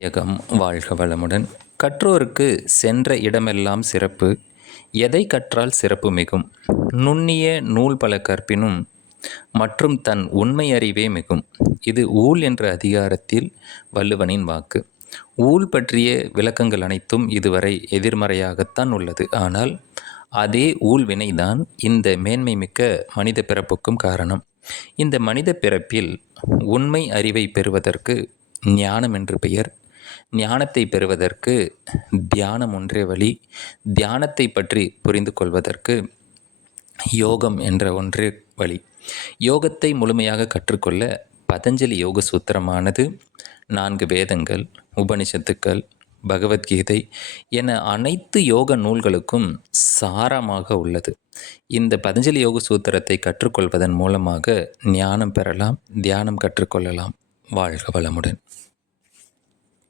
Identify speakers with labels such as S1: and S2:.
S1: யகம் வாழ்க வளமுடன். கற்றோருக்கு சென்ற இடமெல்லாம் சிறப்பு. எதை கற்றால் சிறப்பு மிகும்? நுண்ணிய நூல் பல கற்பினும் மற்றும் தன் உண்மை அறிவே மிகும். இது ஊழ் என்ற அதிகாரத்தில் வள்ளுவனின் வாக்கு. ஊழ் பற்றிய விளக்கங்கள் அனைத்தும் இதுவரை எதிர்மறையாகத்தான் உள்ளது. ஆனால் அதே ஊழ்வினைதான் இந்த மேன்மை மிக்க மனித பிறப்புக்கும் காரணம். இந்த மனித பிறப்பில் உண்மை அறிவை பெறுவதற்கு ஞானம் என்று பெயர் ஞானத்தை பெறுவதற்கு தியானம் ஒன்றே வழி. தியானத்தை பற்றி புரிந்து கொள்வதற்கு யோகம் என்ற ஒன்றே வழி. யோகத்தை முழுமையாக கற்றுக்கொள்ள பதஞ்சலி யோக சூத்திரமானது நான்கு வேதங்கள் உபனிஷத்துக்கள் பகவத்கீதை என அனைத்து யோக நூல்களுக்கும் சாரமாக உள்ளது. இந்த பதஞ்சலி யோக சூத்திரத்தை கற்றுக்கொள்வதன் மூலமாக ஞானம் பெறலாம் தியானம் கற்றுக்கொள்ளலாம். வாழ்க வளமுடன்.